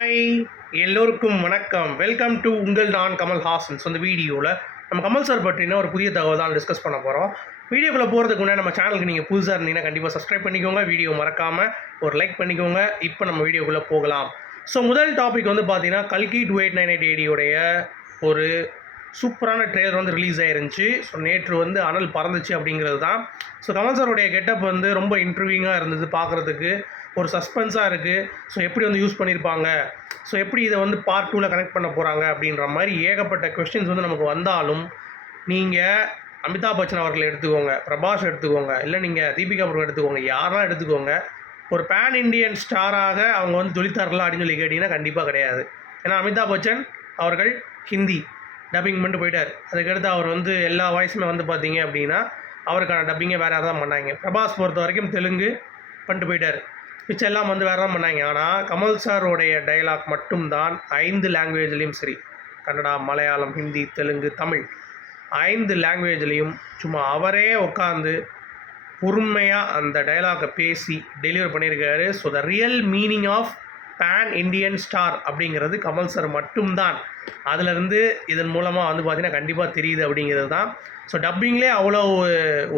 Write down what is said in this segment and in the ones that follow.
Hi எல்லோருக்கும் வணக்கம். Welcome to உங்கள் நான் கமல் ஹாசன்ஸ் வீடியோவில் நம்ம கமல் சார் பற்றின ஒரு புதிய தகவல் தான் டிஸ்கஸ் பண்ண போகிறோம் வீடியோக்குள்ளே போகிறதுக்கு முன்னாடி நம்ம சேனலுக்கு நீங்கள் புதுசாக இருந்தீங்கன்னா கண்டிப்பாக சப்ஸ்கிரைப் பண்ணிக்கோங்க. வீடியோ மறக்காமல் ஒரு லைக் பண்ணிக்கோங்க. இப்போ நம்ம வீடியோக்குள்ளே போகலாம். ஸோ முதல் டாபிக் வந்து பார்த்தீங்கன்னா கல்கி டூ எயிட் நைன் எயிட் ஏடியோடைய ஒரு சூப்பரான ட்ரெய்லர் வந்து ரிலீஸ் ஆயிருந்துச்சு. ஸோ நேற்று வந்து அனல் பறந்துச்சு அப்படிங்கிறது தான். ஸோ கமல் சாருடைய கெட்டப் வந்து ரொம்ப இன்ட்ரூவிங்காக இருந்தது பார்க்குறதுக்கு ஒரு சஸ்பென்ஸாக இருக்குது ஸோ எப்படி வந்து யூஸ் பண்ணியிருப்பாங்க ஸோ எப்படி இதை வந்து பார்ட் டூவில் கனெக்ட் பண்ண போகிறாங்க அப்படின்ற மாதிரி ஏகப்பட்ட கொஸ்டின்ஸ் வந்து நமக்கு வந்தாலும் நீங்கள் அமிதாப் பச்சன் அவர்களை எடுத்துக்கோங்க பிரபாஷ் எடுத்துக்கோங்க இல்லை நீங்கள் தீபிகா அவர்கள் எடுத்துக்கோங்க யாரெல்லாம் எடுத்துக்கோங்க ஒரு பேன் இண்டியன் ஸ்டாராக அவங்க வந்து ஜொலித்தார்களா அப்படின்னு சொல்லி கேட்டிங்கன்னா கண்டிப்பாக கிடையாது. ஏன்னா அமிதாப் பச்சன் அவர்கள் ஹிந்தி டப்பிங் பண்ணிட்டு போயிட்டார். அதுக்கடுத்து அவர் வந்து எல்லா வாய்ஸுமே வந்து பார்த்தீங்க அப்படின்னா அவருக்கான டப்பிங்கை வேறு யாரும் தான் பண்ணாங்க. பிரபாஸ் பொறுத்த வரைக்கும் தெலுங்கு பண்ணிட்டு போயிட்டார். மிச்சம் எல்லாம் வந்து வேறு தான் பண்ணாங்க? ஆனால் கமல் சாருடைய டைலாக் மட்டும்தான் ஐந்து லாங்குவேஜ்லேயும் சரி. கன்னடா மலையாளம் ஹிந்தி தெலுங்கு தமிழ். ஐந்து லாங்குவேஜ்லேயும் சும்மா அவரே உட்காந்து பொறுமையாக அந்த டைலாகை பேசி டெலிவர் பண்ணியிருக்காரு. So the real meaning of pan Indian star அப்படிங்கிறது கமல் சார் மட்டும்தான். அதிலிருந்து இதன் மூலமாக வந்து பார்த்திங்கன்னா கண்டிப்பாக தெரியுது அப்படிங்கிறது தான். ஸோ டப்பிங்லேயே அவ்வளோ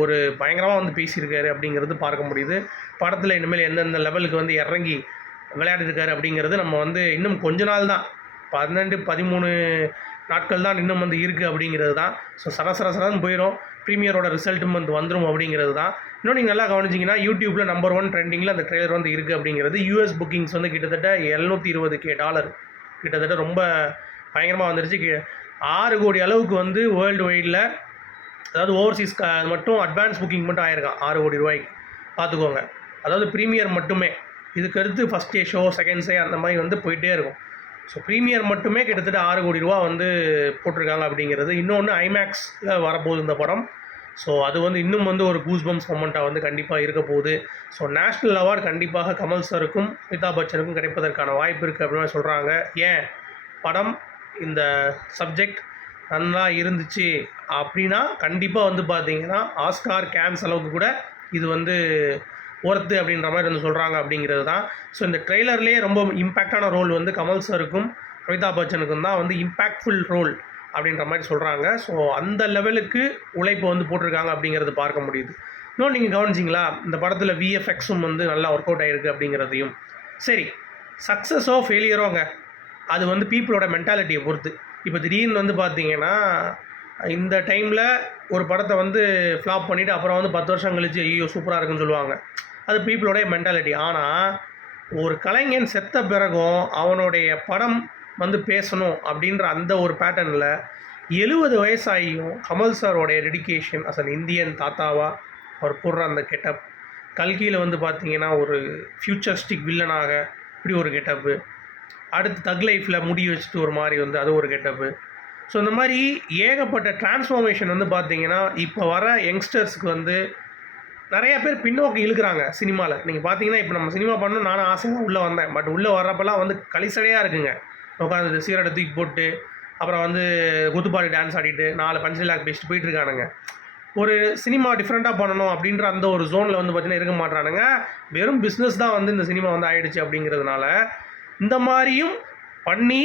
ஒரு பயங்கரமாக வந்து பேசியிருக்காரு அப்படிங்கிறது பார்க்க முடியுது. படத்தில் இனிமேல் எந்தெந்த லெவலுக்கு வந்து இறங்கி விளையாடிருக்காரு அப்படிங்கிறது நம்ம வந்து இன்னும் கொஞ்ச நாள் தான் பன்னெண்டு பதிமூணு நாட்கள் தான் இன்னும் வந்து இருக்குது அப்படிங்கிறது தான். ஸோ சர போயிடும் ப்ரீமியரோட ரிசல்ட்டும் வந்து வந்துடும் அப்படிங்கிறது தான். இன்னும் நீங்கள் நல்லா கவனிச்சிங்கன்னா யூடியூப்பில் நம்பர் ஒன் ட்ரெண்டிங்கில் அந்த ட்ரெய்லர் வந்து இருக்குது அப்படிங்கிறது யூஎஸ் புக்கிங்ஸ் வந்து கிட்டத்தட்ட எழுநூற்றி இருபது கே டாலர் கிட்டத்தட்ட ரொம்ப பயங்கரமாக வந்துருச்சு. ஆறு கோடி அளவுக்கு வந்து வேர்ல்டு வைடில் அதாவது ஓவர்சீஸ் மட்டும் அட்வான்ஸ் புக்கிங் மட்டும் ஆயிருக்கான் ஆறு கோடி ரூபாய்க்கு. பார்த்துக்கோங்க. அதாவது ப்ரீமியர் மட்டுமே. இதுக்கடுத்து ஃபஸ்ட் டே ஷோ செகண்ட் ஷே அந்த மாதிரி வந்து போயிட்டே இருக்கும். ஸோ ப்ரீமியர் மட்டுமே கிட்டத்தட்ட ஆறு கோடி ரூபா வந்து போட்டிருக்காங்க அப்படிங்கிறது. இன்னொன்று ஐமேக்ஸில் வரப்போகுது இந்த படம். ஸோ அது வந்து இன்னும் வந்து ஒரு கூஸ் பம்ஸ் மொமெண்ட்டாக வந்து கண்டிப்பாக இருக்க போகுது. ஸோ நேஷ்னல் அவார்டு கண்டிப்பாக கமல் சாருக்கும் அமிதாப் பச்சனுக்கும் கிடைப்பதற்கான வாய்ப்பு இருக்குது அப்படின்னு சொல்கிறாங்க ஏன்? படம் இந்த சப்ஜெக்ட் நல்லா இருந்துச்சு அப்படின்னா கண்டிப்பாக வந்து பார்த்தீங்கன்னா ஆஸ்கார் கேன்ஸ் அளவுக்கு கூட இது வந்து ஒர்த்து அப்படின்ற மாதிரி வந்து சொல்கிறாங்க அப்படிங்கிறது தான். ஸோ இந்த ட்ரெய்லர்லேயே ரொம்ப இம்பேக்டான ரோல் வந்து கமல் சருக்கும் அமிதாப் பச்சனுக்கும் தான் வந்து இம்பேக்ட்ஃபுல் ரோல் அப்படின்ற மாதிரி சொல்கிறாங்க ஸோ அந்த லெவலுக்கு உழைப்பு வந்து போட்டிருக்காங்க அப்படிங்கிறது பார்க்க முடியுது. இன்னும் நீங்கள் கவனிச்சிங்களா? இந்த படத்தில் விஎஃப்எக்ஸும் வந்து நல்லா ஒர்க் அவுட் ஆகிருக்கு அப்படிங்கிறதையும். சரி சக்ஸஸோ ஃபெயிலியரோங்க அது வந்து பீப்புளோட மென்டாலிட்டியை பொறுத்து. இப்போ திடீர்னு வந்து பார்த்தீங்கன்னா இந்த டைமில் ஒரு படத்தை வந்து ஃப்ளாப் பண்ணிவிட்டு அப்புறம் வந்து பத்து வருஷம் கழிச்சு ஐயோ சூப்பராக இருக்குன்னு சொல்லுவாங்க. அது பீப்புளோடைய மென்டாலிட்டி ஆனால் ஒரு கலைஞன் செத்த பிறகும் அவனுடைய படம் வந்து பேசணும் அப்படின்ற அந்த ஒரு பேட்டர்னில் எழுபது வயசாகியும் கமல் சாரோடைய டெடிக்கேஷன் அஸ் அன் இந்தியன் தாத்தாவா அவர் போடுற அந்த கெட்டப் கல்கியில் வந்து பார்த்திங்கன்னா ஒரு ஃப்யூச்சரிஸ்டிக் வில்லனாக இப்படி ஒரு கெட்டப்பு அடுத்து தக் லைஃப்பில் முடி வச்சுட்டு ஒரு மாதிரி வந்து அது ஒரு கெட்டப்பு ஸோ இந்த மாதிரி ஏகப்பட்ட டிரான்ஸ்ஃபார்மேஷன் வந்து பார்த்தீங்கன்னா இப்போ வர யங்ஸ்டர்ஸ்க்கு வந்து நிறைய பேர் பின்னோக்கி இழுக்கிறாங்க சினிமாவில் நீங்கள் பார்த்தீங்கன்னா இப்போ நம்ம சினிமா பண்ணணும் நானும் ஆசையாக உள்ளே வந்தேன். பட் உள்ளே வர்றப்பெல்லாம் வந்து கலிசடையாக இருக்குங்க. உட்காந்து சீரடை தூக்கி போட்டு அப்புறம் வந்து குத்துப்பாடி டான்ஸ் ஆடிட்டு நாலு பஞ்சலாக் பேசிட்டு போயிட்டு இருக்கானுங்க ஒரு சினிமா டிஃப்ரெண்ட்டாக பண்ணணும் அப்படின்ற அந்த ஒரு ஜோனில் வந்து பார்த்தீங்கன்னா இருக்க மாட்றானுங்க. வெறும் பிஸ்னஸ் தான் வந்து இந்த சினிமா வந்து ஆயிடுச்சு அப்படிங்கிறதுனால இந்த மாதிரியும் பண்ணி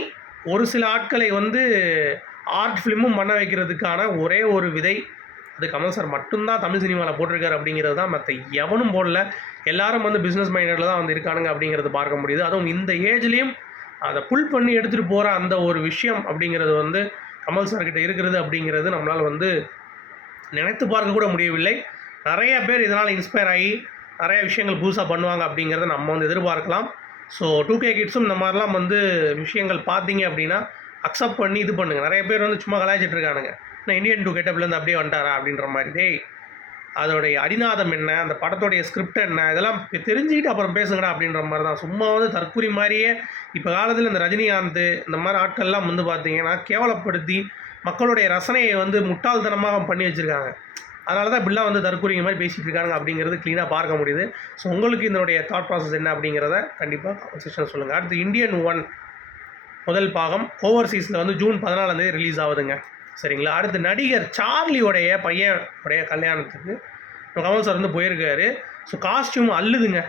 ஒரு சில ஆட்களை வந்து ஆர்ட் ஃபிலிமும் பண்ண வைக்கிறதுக்கான ஒரே ஒரு விதை அது கமல் சார் மட்டும்தான் தமிழ் சினிமாவில் போட்டிருக்காரு அப்படிங்கிறது தான் மற்ற எவனும் போடல. எல்லாரும் வந்து பிஸ்னஸ் மைண்டடில் தான் வந்து இருக்கானுங்க அப்படிங்கிறது பார்க்க முடியுது. அதுவும் இந்த ஏஜ்லேயும் அதை புல் பண்ணி எடுத்துகிட்டு போகிற அந்த ஒரு விஷயம் அப்படிங்கிறது வந்து கமல் சார்கிட்ட இருக்கிறது அப்படிங்கிறது நம்மளால் வந்து நினைத்து பார்க்க கூட முடியவில்லை. நிறைய பேர் இதனால் இன்ஸ்பயர் ஆகி நிறைய விஷயங்கள் புதுசாக பண்ணுவாங்க அப்படிங்கிறத நம்ம வந்து எதிர்பார்க்கலாம். ஸோ டூ கே கிட்ஸும் இந்த மாதிரிலாம் வந்து விஷயங்கள் பார்த்தீங்க அப்படின்னா அக்செப்ட் பண்ணி இது பண்ணுங்கள் நிறைய பேர் வந்து சும்மா கலாய்ச்சிட்டு இருக்கானுங்க. நான் இந்தியன் டூ கெட்டப்லேருந்து அப்படியே வந்துட்டாரா அப்படின்ற மாதிரி. டேய் அதோடைய அடிநாதம் என்ன? அந்த படத்தோடைய ஸ்கிரிப்ட் என்ன? இதெல்லாம் தெரிஞ்சுக்கிட்டு அப்புறம் பேசுங்கடா அப்படின்ற மாதிரி தான். சும்மா வந்து தற்கூரி மாதிரியே இப்போ காலத்தில் இந்த ரஜினிகாந்த் இந்த மாதிரி ஆட்கள்லாம் வந்து பார்த்தீங்கன்னா கேவலப்படுத்தி மக்களுடைய ரசனையை வந்து முட்டாள்தனமாக பண்ணி வச்சுருக்காங்க. அதனால தான் இப்படிலாம் வந்து தற்கூரிங்க மாதிரி பேசிகிட்டு இருக்காங்க அப்படிங்கிறது க்ளீனாக பார்க்க முடியுது. ஸோ உங்களுக்கு இதனுடைய தாட் ப்ராசஸ் என்ன அப்படிங்கிறத கண்டிப்பாக சொல்லுங்கள் அடுத்து இந்தியன் ஒன் முதல் பாகம் ஓவர்சீஸில் வந்து ஜூன் பதினாலாந்தேதி ரிலீஸ் ஆகுதுங்க. சரிங்களா? அடுத்து நடிகர் சார்லியோடைய பையன் உடைய கல்யாணத்துக்கு. கமல் சார் வந்து போயிருக்காரு. ஸோ காஸ்டியூம் அல்லுதுங்க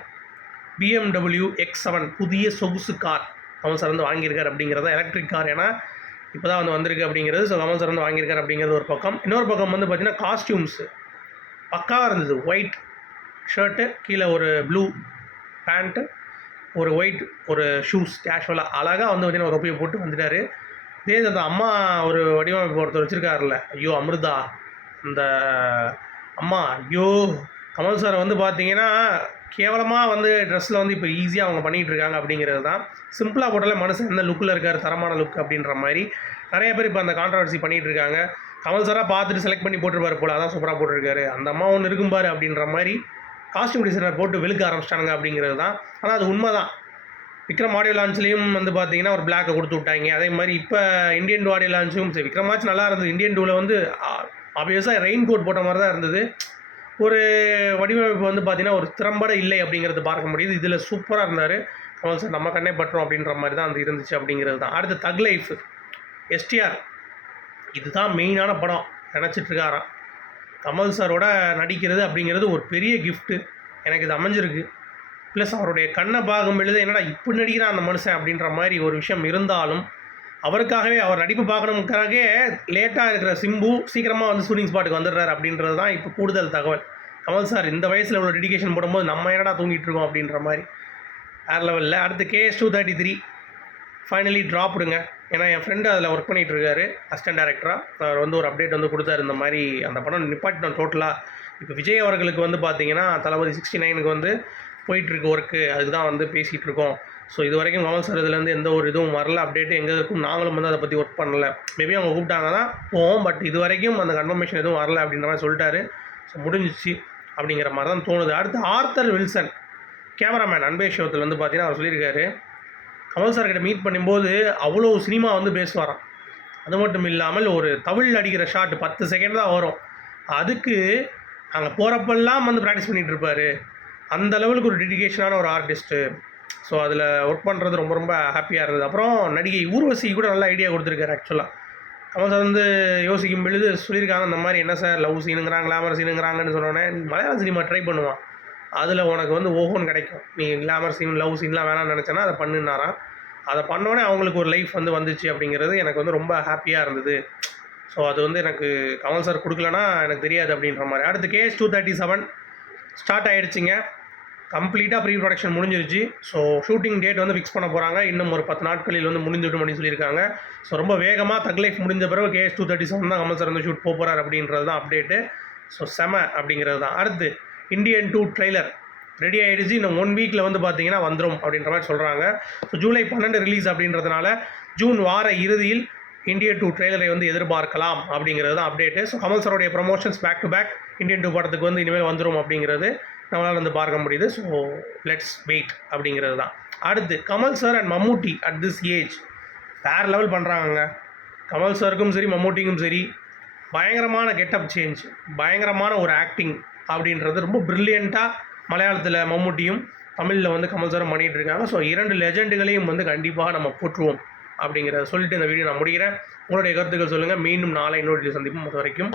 பிஎம்டபிள்யூ எக்ஸ் செவன் புதிய சொகுசு கார் கமல் சார் வந்து வாங்கியிருக்கார் அப்படிங்கிறத எலக்ட்ரிக் கார் ஏன்னா இப்போ தான் வந்து வந்திருக்கு அப்படிங்கிறது. ஸோ கமல் சார் வந்து வாங்கியிருக்காரு அப்படிங்கிறது ஒரு பக்கம். இன்னொரு பக்கம் வந்து பார்த்தீங்கன்னா காஸ்டியூம்ஸு பக்காவாக இருந்தது. ஒயிட் ஷர்ட்டு கீழே ஒரு ப்ளூ பேண்ட்டு ஒரு ஒயிட் ஒரு ஷூஸ் கேஷுவலாக அழகாக வந்து பார்த்தீங்கன்னா ஒரு ரொப்பியை போட்டு வந்துட்டார். இதே அந்த அம்மா ஒரு வடிவமைப்பு ஒருத்தர் வச்சுருக்காருல்ல ஐயோ அமிர்தா. அந்த அம்மா ஐயோ கமல் சார் வந்து பார்த்தீங்கன்னா கேவலமாக வந்து ட்ரெஸ்ஸில் வந்து இப்போ ஈஸியாக அவங்க பண்ணிகிட்டு இருக்காங்க அப்படிங்கிறது தான். சிம்பிளாக போட்டாலே மனுஷன் எந்த லுக்கில் இருக்கார் தரமான லுக் அப்படின்ற மாதிரி. நிறைய பேர் இப்போ அந்த கான்ட்ரவர்சி பண்ணிகிட்டு இருக்காங்க. கமல் சாராக பார்த்துட்டு செலக்ட் பண்ணி போட்டிருப்பாரு போல் அதான் சூப்பராக போட்டிருக்காரு. அந்த அம்மா ஒன்று இருக்கும் பாரு அப்படின்ற மாதிரி காஸ்டியூம் டிசைனர் போட்டு வெளுக்க ஆரம்பிச்சிட்டானுங்க அப்படிங்கிறது தான். ஆனால் அது உண்மை தான் விக்ரம் ஆடியோ லான்ச்லேயும் வந்து பார்த்தீங்கன்னா ஒரு பிளாக்கை கொடுத்து விட்டாங்க. அதே மாதிரி இப்போ இந்தியன் டூ ஆடியோ லான்ச்சும் சரி விக்ரம் நல்லா இருந்தது. இந்தியன் டூவில் வந்து ஆப்வியஸாக ரெயின் கோட் போட்ட மாதிரி தான் இருந்தது. ஒரு வடிவமைப்பு வந்து பார்த்தீங்கன்னா ஒரு திறம்பட இல்லை அப்படிங்கிறது பார்க்க முடியுது. இதில் சூப்பராக இருந்தார். கமல் சார் நம்ம கண்ணே பட்டுரும் அப்படின்ற மாதிரி தான் அந்த இருந்துச்சு அப்படிங்கிறது தான். அடுத்து தக் லைஃப் எஸ்டிஆர் இதுதான் மெயினான படம் நினச்சிட்ருக்காராம் கமல் சாரோட நடிக்கிறது அப்படிங்கிறது ஒரு பெரிய கிஃப்ட்டு எனக்கு இது அமைஞ்சிருக்கு. ப்ளஸ் அவருடைய கண்ணை பாகம் எழுத என்னடா இப்படி நடிக்கிறான் அந்த மனுஷன் அப்படின்ற மாதிரி ஒரு விஷயம் இருந்தாலும் அவருக்காகவே அவர் நடிப்பு பார்க்கணுக்காகவே லேட்டாக இருக்கிற சிம்பு சீக்கிரமாக வந்து ஷூட்டிங் ஸ்பாட்டுக்கு வந்துடுறாரு அப்படின்றது தான் இப்போ கூடுதல் தகவல். கமல் சார் இந்த வயசில் இவ்வளோ டெடிக்கேஷன் போடும்போது நம்ம என்னடா தூங்கிட்டு இருக்கோம் அப்படின்ற மாதிரி. வேறு லெவலில் அடுத்து KS two thirty three finally ட்ராப்டுங்க ஏன்னா என் ஃப்ரெண்டு அதில் ஒர்க் பண்ணிகிட்டு இருக்காரு அசிஸ்டன்ட் டேரக்டராக அவர் வந்து ஒரு அப்டேட் வந்து கொடுத்தாரு இந்த மாதிரி. அந்த படம் நிப்பாட்டினோம் டோட்டலாக இப்போ விஜய் அவர்களுக்கு வந்து பார்த்தீங்கன்னா தளபதி சிக்ஸ்டி நைனுக்கு வந்து போயிட்டுருக்கு ஒர்க்கு அதுக்கு தான் வந்து பேசிகிட்டு இருக்கோம் ஸோ இது வரைக்கும் கமல் சார் இதுலேருந்து எந்த ஒரு இதுவும் வரல அப்டேட்டு எங்கே இருக்கும் நாங்களும் வந்து அதை பற்றி ஒர்க் பண்ணல. மேபி அவங்க கூப்பிட்டாங்க தான் போவோம் பட் இது வரைக்கும் அந்த கன்ஃபர்மேஷன் எதுவும் வரல அப்படின்ற மாதிரி சொல்லிட்டாரு. ஸோ முடிஞ்சிச்சு அப்படிங்கிற மாதிரி தான் தோணுது. அடுத்து ஆர்த்தர் வில்சன் கேமராமேன் அன்பே ஷோத்தில் வந்து பார்த்தீங்கன்னா அவர் சொல்லியிருக்காரு. கமல் சார் கிட்ட மீட் பண்ணும்போது அவ்வளோ சினிமா வந்து பேசுவாராம் அது மட்டும் இல்லாமல் ஒரு தமிழ் அடிக்கிற ஷாட் பத்து செகண்ட் தான் வரும். அதுக்கு அங்கே போகிறப்பெல்லாம் வந்து ப்ராக்டிஸ் பண்ணிகிட்டு இருப்பார். அந்த லெவலுக்கு ஒரு டெடிகேஷனான ஒரு ஆர்டிஸ்ட்டு ஸோ அதில் ஒர்க் பண்ணுறது ரொம்ப ரொம்ப ஹாப்பியாக இருந்தது. அப்புறம் நடிகை ஊர்வசி கூட நல்ல ஐடியா கொடுத்துருக்காரு ஆக்சுவலாக கமல் சார் வந்து யோசிக்கும் பொழுது சொல்லியிருக்காங்க இந்த மாதிரி என்ன சார் லவ் சீனுங்கிறாங்க கிளாமர் சீனுங்கிறாங்கன்னு சொன்னோன்னே மலையாள சினிமா ட்ரை பண்ணுவான். அதில் உனக்கு வந்து ஓஹோன்னு கிடைக்கும். நீ கிளாமர் சீன் லவ் சீன்லாம் வேணாம்னு நினச்சேன்னா அதை பண்ணுனாராம். அதை பண்ணோடனே அவங்களுக்கு ஒரு லைஃப் வந்து வந்துச்சு அப்படிங்கிறது எனக்கு வந்து ரொம்ப ஹாப்பியாக இருந்தது. ஸோ அது வந்து எனக்கு கமல் சார் கொடுக்கலனா எனக்கு தெரியாது அப்படின்ற மாதிரி. அடுத்து KS two thirty seven start ஆகிடுச்சிங்க கம்ப்ளீட்டாக ப்ரீ ப்ரொடக்ஷன் முடிஞ்சிருச்சு. ஸோ ஷூட்டிங் டேட் வந்து ஃபிக்ஸ் பண்ண போகிறாங்க இன்னும் ஒரு பத்து நாட்களில் வந்து முடிஞ்சுட்டு அப்படின்னு சொல்லியிருக்காங்க. ஸோ ரொம்ப வேகமாக தக் லைஃப் முடிஞ்ச பிறகு கேஎஸ் டூ தேர்ட்டி செவன் தான் கமல் சார் வந்து ஷூட் போகிறார் அப்படின்றது தான் அப்டேட்டு ஸோ செம அப்படிங்கிறது தான் அடுத்து இந்தியன் டூ ட்ரெய்லர். ரெடி ஆகிடுச்சு இன்னும் ஒன் வீக்கில் வந்து பார்த்தீங்கன்னா வந்துடும் அப்படின்ற மாதிரி சொல்கிறாங்க ஸோ ஜூலை பன்னெண்டு ரிலீஸ் அப்படின்றதுனால ஜூன் வார இறுதியில் இந்தியன் டூ ட்ரெய்லரை வந்து எதிர்பார்க்கலாம் அப்படிங்கிறது தான் அப்டேட்டு ஸோ கமல் சாருடைய promotions back to back Indian two படத்துக்கு வந்து இனிமேல் வந்துடும் அப்படிங்கிறது நம்மளால் வந்து பார்க்க முடியுது. ஸோ லெட்ஸ் வெயிட் அப்படிங்கிறது தான். அடுத்து Kamal sir and Mammootty at this age வேறு லெவல் பண்ணுறாங்கங்க கமல் சாருக்கும் சரி மம்மூட்டிக்கும் சரி பயங்கரமான கெட்டப் சேஞ்ச் பயங்கரமான ஒரு ஆக்டிங் அப்படின்றது ரொம்ப ப்ரில்லியண்ட்டாக மலையாளத்தில் மம்முட்டியும் தமிழில் வந்து கமல் சாரும் பண்ணிகிட்டு இருக்காங்க. ஸோ இரண்டு லெஜெண்டுகளையும் வந்து கண்டிப்பாக நம்ம போற்றுவோம் அப்படிங்கிறத சொல்லிட்டு இந்த வீடியோ நான் முடிக்கிறேன். உங்களுடைய கருத்துக்கள் சொல்லுங்கள் மீண்டும் நாளை இன்னொரு சந்திப்போம். அது வரைக்கும்